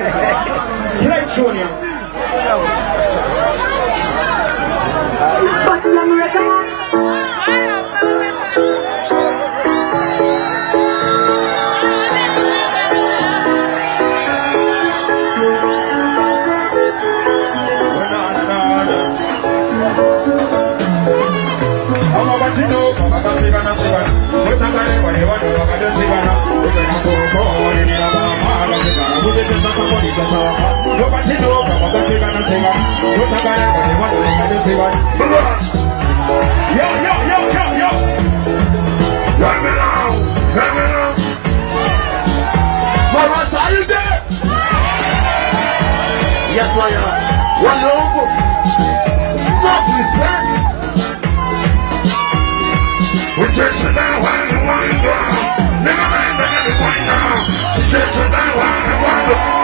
Play Junior. What's the records? Yo, yo, yo, yo, yo. Let me know. Let me know. Maranta, are you there? Yes, I am. One logo. Not respect. We're chasing that one and one down. Nigga, man, nigga, one down. We're chasing that one and one down.